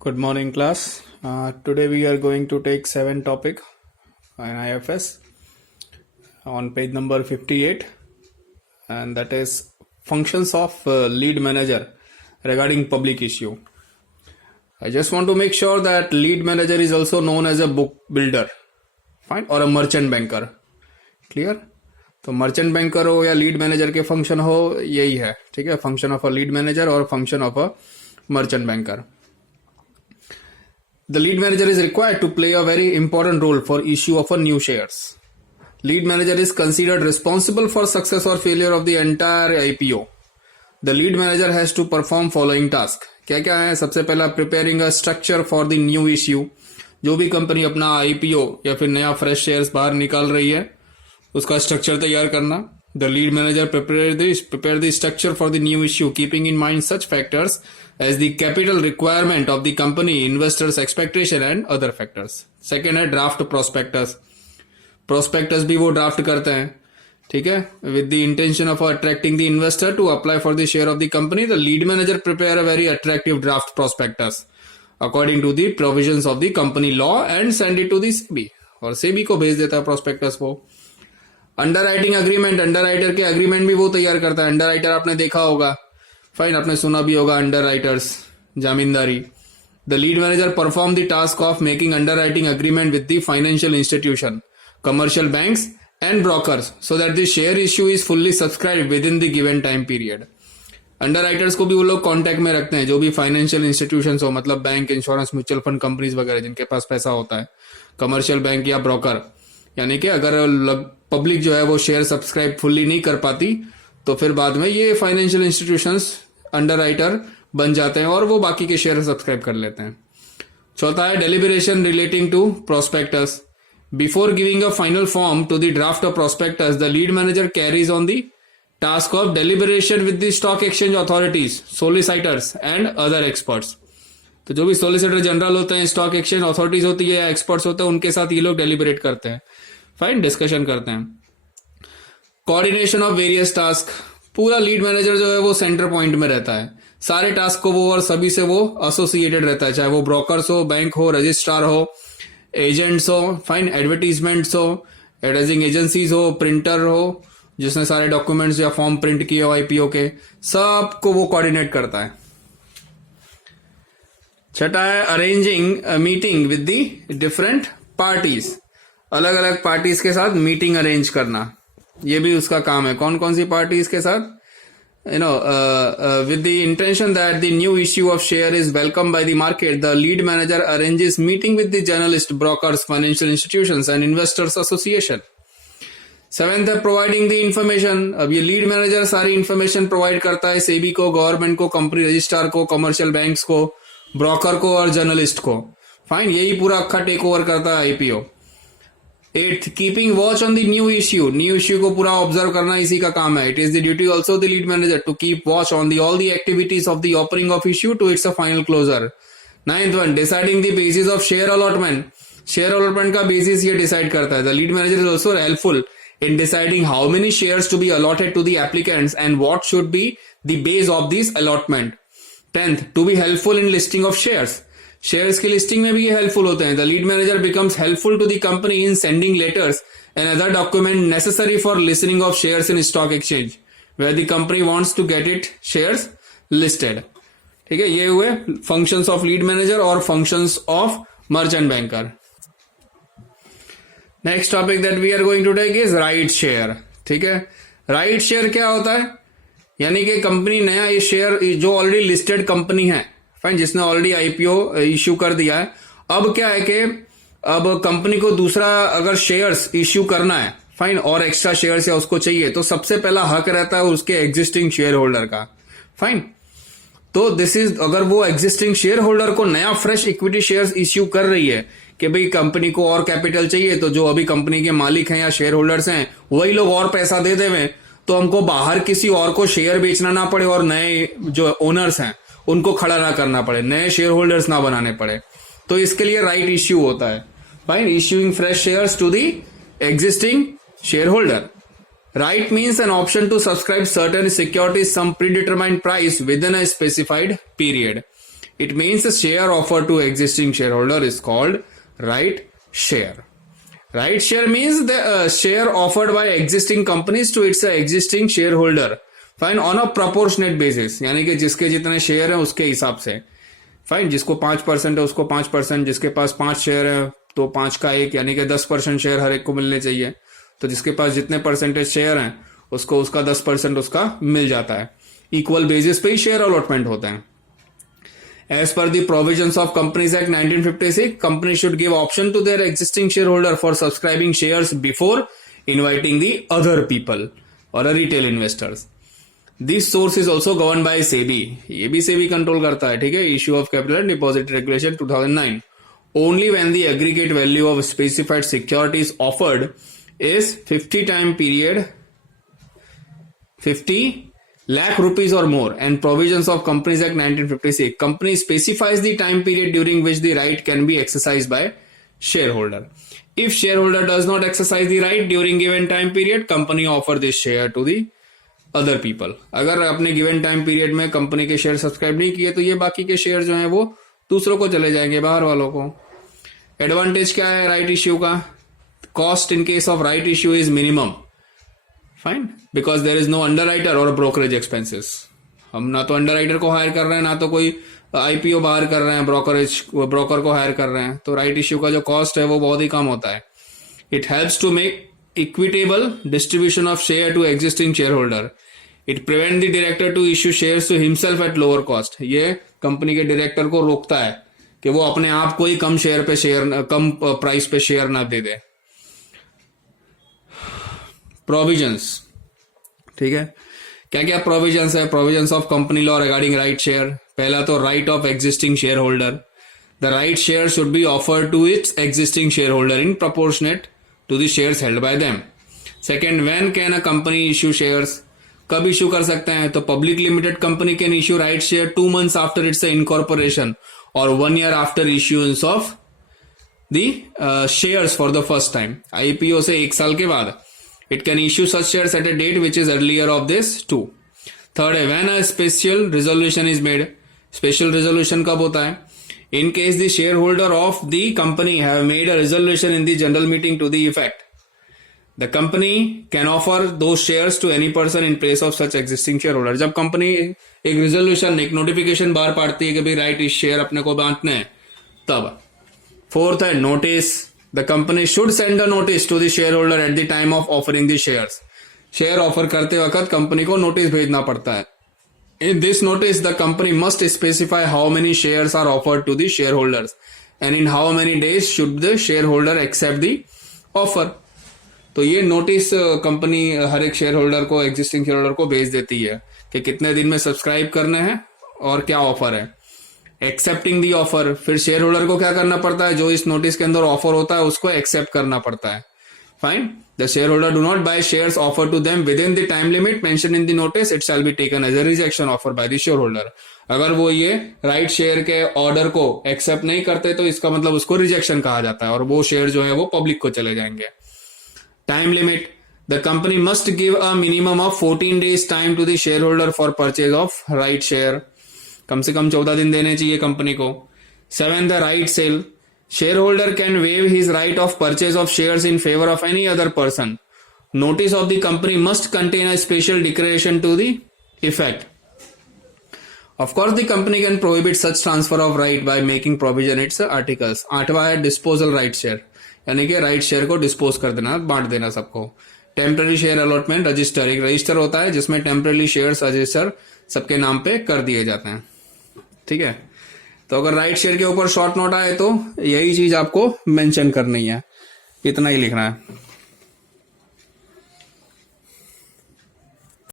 Good morning, class. Today we are going to take 7 topic in IFS on page number 58, and that is functions of lead manager regarding public issue. I just want to make sure that lead manager is also known as a book builder, fine, or a merchant banker. Clear? तो merchant banker हो या lead manager के function हो, यही है. ठीक है, function of a lead manager और function of a merchant banker. The lead manager is required to play a very important role for issue of a new shares. Lead manager is considered responsible for success or failure of the entire IPO. The lead manager has to perform following task. क्या क्या है? सबसे पहला, preparing a structure for the new issue. जो भी company अपना IPO या फिर नया फ्रेश शेयर्स बाहर निकाल रही है, उसका स्ट्रक्चर तैयार करना. The lead manager prepare the structure for the new issue, keeping in mind such factors as the capital requirement of the company, investors' expectation and other factors. Second है draft prospectus. Prospectus भी वो draft करते हैं, ठीक है, with the intention of attracting the investor to apply for the share of the company. The lead manager prepare a very attractive draft prospectus according to the provisions of the company law and send it to the SEBI, और SEBI को भेज देता है prospectus वो. Underwriting agreement, underwriter के agreement भी वो तैयार करता है. अंडरराइटर आपने देखा होगा, फाइन, आपने सुना भी होगा, अंडरराइटर्स, जामीनदारी. The lead manager perform the task of making underwriting agreement with the financial institution, commercial banks and brokers so that the share issue is fully subscribe within the given time period. Underwriters को भी वो लोग contact में रखते हैं, जो भी financial institution हो, मतलब bank, insurance, mutual fund companies वगैरह, जिनके पास पैसा होता है, कमर्शियल बैंक या ब्रोकर. यानी कि अगर पब्लिक जो है वो शेयर सब्सक्राइब फुल्ली नहीं कर पाती, तो फिर बाद में ये फाइनेंशियल इंस्टीट्यूशंस अंडरराइटर बन जाते हैं और वो बाकी के शेयर सब्सक्राइब कर लेते हैं. चौथा है deliberation relating to prospectus. Before giving a final form to the draft of prospectus, the lead manager carries on the task of deliberation with the stock exchange authorities, solicitors and other experts. तो जो भी solicitor general होते हैं, stock exchange authorities होती है या experts होते हैं, उनके साथ ये लोग डेलिबरेट करते हैं, फाइन, डिस्कशन करते हैं. Coordination of various task. पूरा लीड मैनेजर जो है वो सेंटर पॉइंट में रहता है, सारे टास्क को वो और सभी से वो एसोसिएटेड रहता है, चाहे वो ब्रोकर्स हो, बैंक हो, रजिस्ट्रार हो, एजेंट्स हो, फाइन, एडवर्टीजमेंट्स हो, एडवर्टाइजिंग एजेंसीज हो, प्रिंटर हो जिसने सारे डॉक्यूमेंट्स या फॉर्म प्रिंट किए हो आईपीओ के, सबको वो कोऑर्डिनेट करता है. छठा है arranging meeting with the different parties. अलग अलग पार्टीज के साथ मीटिंग अरेंज करना, ये भी उसका काम है. कौन कौन सी पार्टीज के साथ? With the intention that the new issue of share is welcome by the market, the lead manager arranges meeting with the journalist, brokers, financial institutions and investors association. Seventh है प्रोवाइडिंग द इंफॉर्मेशन. अब ये lead manager सारी information provide करता है सेबी को, government को, company registrar को, commercial banks को, ब्रोकर को और जर्नलिस्ट को, फाइन, यही पूरा अक्खा टेक ओवर करता है IPO. Eighth, keeping watch on the new issue. New issue को पूरा ऑब्जर्व करना इसी का काम है. It is the duty also the lead manager to keep watch on the all the activities of the opening of issue to its a final closure. Ninth one, deciding the basis of share allotment. Share allotment का basis ये decide करता है. The lead manager is also helpful in deciding how many shares to be allotted to the applicants and what should be the base of this allotment. 10th, to be helpful in listing of shares. Shares की listing में भी ये helpful होते हैं. The lead manager becomes helpful to the company in sending letters and other document necessary for listing of shares in stock exchange where the company wants to get it shares listed. ठीक है, ये हुए functions of lead manager और functions of merchant banker. Next topic that we are going to take is right share. ठीक है, right share क्या होता है? यानी कि कंपनी नया ये शेयर, जो ऑलरेडी लिस्टेड कंपनी है, फाइन, जिसने ऑलरेडी आईपीओ इश्यू कर दिया है, अब क्या है कि अब कंपनी को दूसरा अगर शेयर्स इश्यू करना है, फाइन, और एक्स्ट्रा शेयर्स या उसको चाहिए, तो सबसे पहला हक रहता है उसके एग्जिस्टिंग शेयर होल्डर का, फाइन. तो दिस इज, अगर वो एग्जिस्टिंग शेयर होल्डर को नया फ्रेश इक्विटी शेयर्स इश्यू कर रही है कि भाई कंपनी को और कैपिटल चाहिए, तो जो अभी कंपनी के मालिक हैं या शेयर होल्डर्स हैं वही लोग और पैसा दे देवें, तो हमको बाहर किसी और को शेयर बेचना ना पड़े और नए जो ओनर्स हैं उनको खड़ा ना करना पड़े, नए शेयर होल्डर्स ना बनाने पड़े. तो इसके लिए राइट इश्यू होता है, fine, issuing fresh shares to the existing share holder. Right means an option to subscribe certain securities some predetermined price within a specified period. It means a share offered to existing shareholder is called right share. Right share means the share offered by existing companies to its existing shareholder. Fine, on a proportionate basis, यानी कि जिसके जितने share हैं उसके हिसाब से. Fine, जिसको 5% है उसको 5%, जिसके पास 5 शेयर है तो 5 का 1 यानी कि 10% शेयर हर एक को मिलने चाहिए. तो जिसके पास जितने परसेंटेज शेयर हैं उसको उसका 10% उसका मिल जाता है. इक्वल बेसिस पे ही शेयर अलॉटमेंट होते हैं. As per the provisions of Companies Act 1956, companies should give option to their existing shareholder for subscribing shares before inviting the other people or a retail investors. This source is also governed by SEBI. ये भी SEBI control करता है, ठीक है. Issue of Capital and Deposit Regulation 2009. Only when the aggregate value of specified securities offered is 50 lakh rupees or more and provisions of Companies Act 1956. Company specifies the time period during which the right can be exercised by shareholder. If shareholder does not exercise the right during given time period, company offer this share to the other people. अगर अपने given time period में company के share subscribe नहीं किए तो ये बाकी के शेयर जो हैं वो दूसरों को चले जाएंगे, बाहर वालों को. एडवांटेज क्या है राइट इश्यू का? Cost in case of right issue is minimum. Fine, because there is no underwriter और ब्रोकरेज एक्सपेंसेस. हम ना तो अंडरराइटर को हायर कर रहे हैं ना तो कोई आईपीओ बाहर कर रहे हैं, ब्रोकर को हायर कर रहे हैं. तो राइट इश्यू का जो कॉस्ट है वो बहुत ही कम होता है. It helps to make equitable distribution of share to existing share holder. It prevent the director to issue shares to himself at lower cost. ये कंपनी के डायरेक्टर को रोकता है कि वो अपने आप को ही कम प्राइस पे शेयर ना दे दे. प्रोविजंस, ठीक है. क्या क्या प्रोविजंस है? Provisions of company law regarding right share. पहला तो right of existing share holder. The right share should be offered to its existing share holder in proportionate to the shares held by them. Second, when can a company issue shares? कब issue कर सकते हैं? तो public limited company can issue right share 2 months after its incorporation और 1 year after issuance of the shares for the first time. IPO से 1 साल के बाद it can issue such shares at a date which is earlier of this too. Third है, when a special resolution is made. Special resolution कब होता है? In case the shareholder of the company have made a resolution in the general meeting to the effect, the company can offer those shares to any person in place of such existing shareholder. जब company एक resolution, एक notification बाहर पाड़ती है कि भाई right इस share अपने को बांटने हैं, तब. फोर्थ है notice. The company should send a notice to the shareholder at the time of offering the shares. Share offer करते वक्त कंपनी को नोटिस भेजना पड़ता है. In this notice, the company must specify how many shares are offered to the shareholders and in how many days should the shareholder accept the offer. तो ये notice company हर एक share holder को, existing share holder को भेज देती है कि कितने दिन में सब्सक्राइब करने हैं और क्या ऑफर है. एक्सेप्टिंग दी ऑफर, फिर शेयर होल्डर को क्या करना पड़ता है? जो इस नोटिस के अंदर ऑफर होता है उसको एक्सेप्ट करना पड़ता है. Fine, the share holder do not buy shares offer to them within the time limit mention in the notice, it shall be taken as a rejection offer by the share holder. अगर वो ये right share के order को accept नहीं करते तो इसका मतलब उसको रिजेक्शन कहा जाता है और वो शेयर जो है वो पब्लिक को चले जाएंगे. Time limit, the company must give a minimum of 14 days time to the share holder for purchase of right share. कम से कम 14 दिन देने चाहिए कंपनी को. 7, the right sale. Share holder can waive his right of purchase of shares in favour of any other person. Notice of the company must contain a special declaration to the effect. Of course the company can prohibit such transfer of right by making provision its articles. 8वां है disposal right share, यानी कि right share को dispose कर देना, बांट देना सबको. Temporary share allotment register. एक रजिस्टर होता है जिसमें टेम्पररी शेयर रजिस्टर सबके नाम पे कर दिए जाते हैं. ठीक है, तो अगर राइट शेयर के ऊपर शॉर्ट नोट आए तो यही चीज आपको मेंशन करनी है, इतना ही लिखना है.